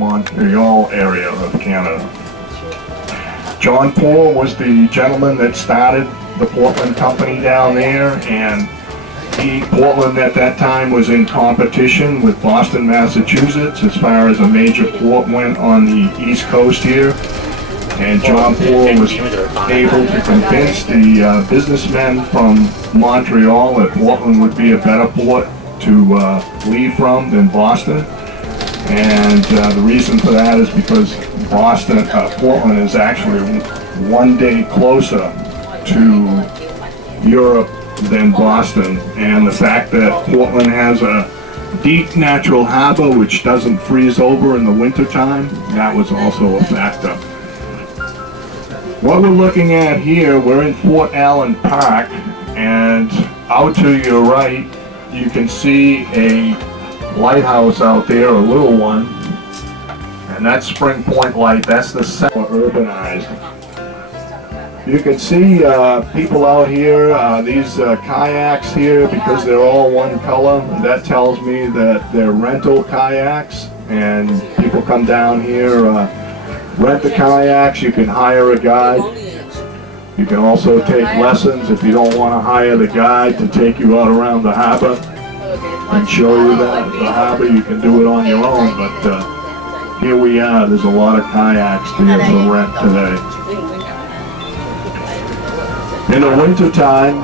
Montreal area of Canada. John Paul was the gentleman that started the Portland company down there, and Portland at that time was in competition with Boston, Massachusetts as far as a major port went on the East Coast here. And John Paul was able to convince the businessmen from Montreal that Portland would be a better port to leave from than Boston. And the reason for that is because Portland is actually one day closer to Europe than Boston. And the fact that Portland has a deep natural harbor which doesn't freeze over in the wintertime, that was also a factor. What we're looking at here, we're in Fort Allen Park, and out to your right you can see a lighthouse out there, a little one, and that's Spring Point Light. That's the second urbanized. You can see people out here, these kayaks here, because they're all one color. That tells me that they're rental kayaks, and people come down here, rent the kayaks. You can hire a guide. You can also take lessons if you don't want to hire the guide to take you out around the harbor and show you the harbor. You can do it on your own, but here we are. There's a lot of kayaks here for rent today. In the winter time,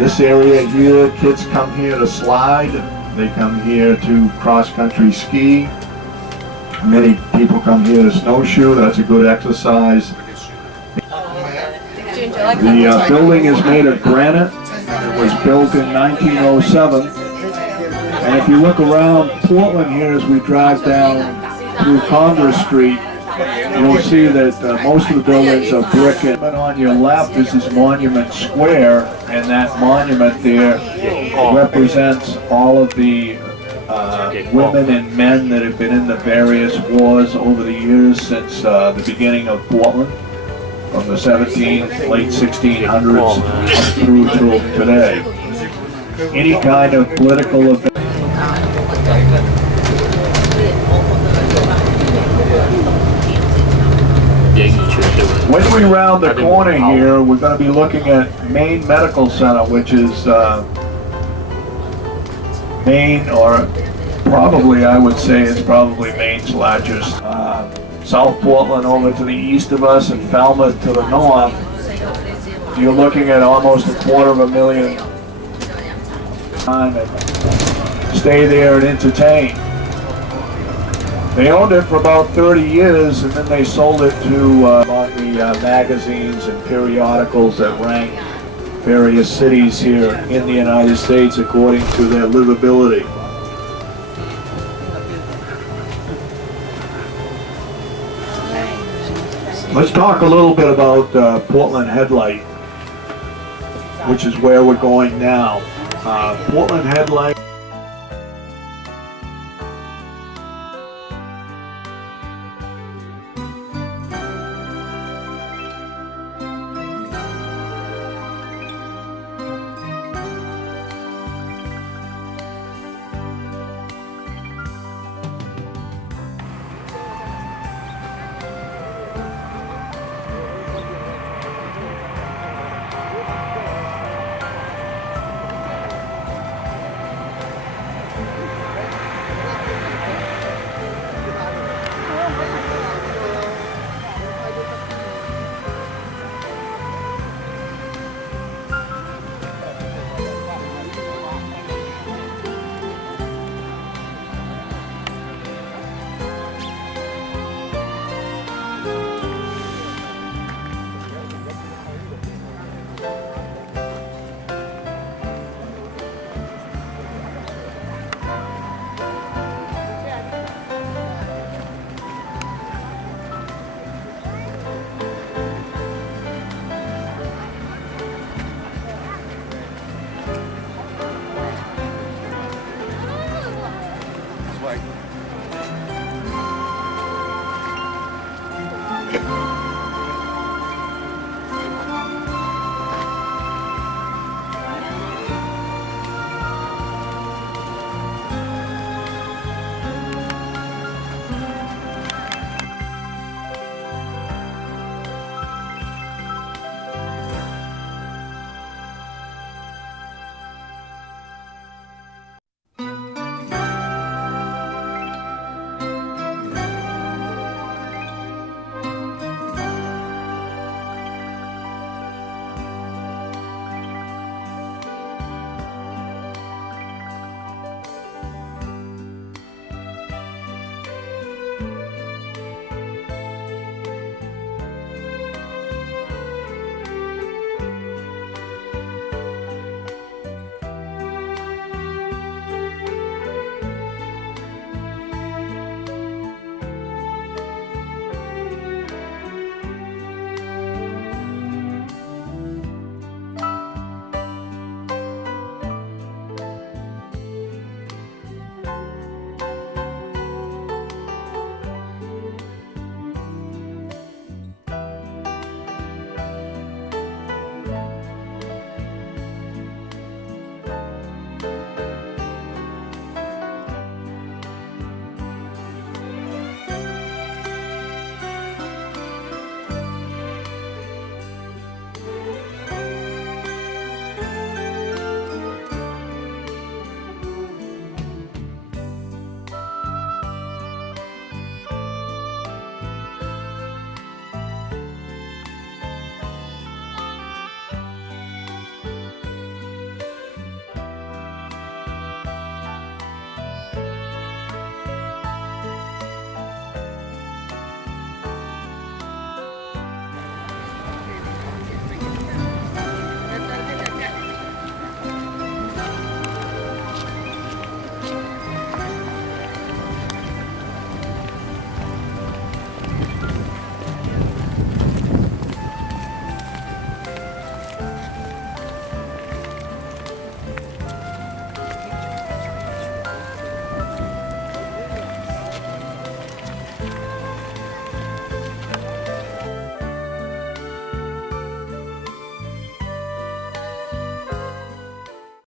this area here, kids come here to slide. They come here to cross-country ski. Many people come here to snowshoe. That's a good exercise. The building is made of granite. It was built in 1907. And if you look around Portland here as we drive down through Congress Street, you'll see that most of the buildings are brick. And on your left is this Monument Square, and that monument there represents all of the women and men that have been in the various wars over the years since the beginning of Portland, from the late 1600s up through till today. Any kind of political event. When we round the corner here, we're going to be looking at Maine Medical Center, which is Maine, or probably I would say it's probably Maine's largest. South Portland over to the east of us and Falmouth to the north. You're looking at almost 250,000. And stay there and entertain. They owned it for about 30 years, and then they sold it to on the magazines and periodicals that rank various cities here in the United States according to their livability. Let's talk a little bit about Portland Headlight, which is where we're going now. Portland Headlight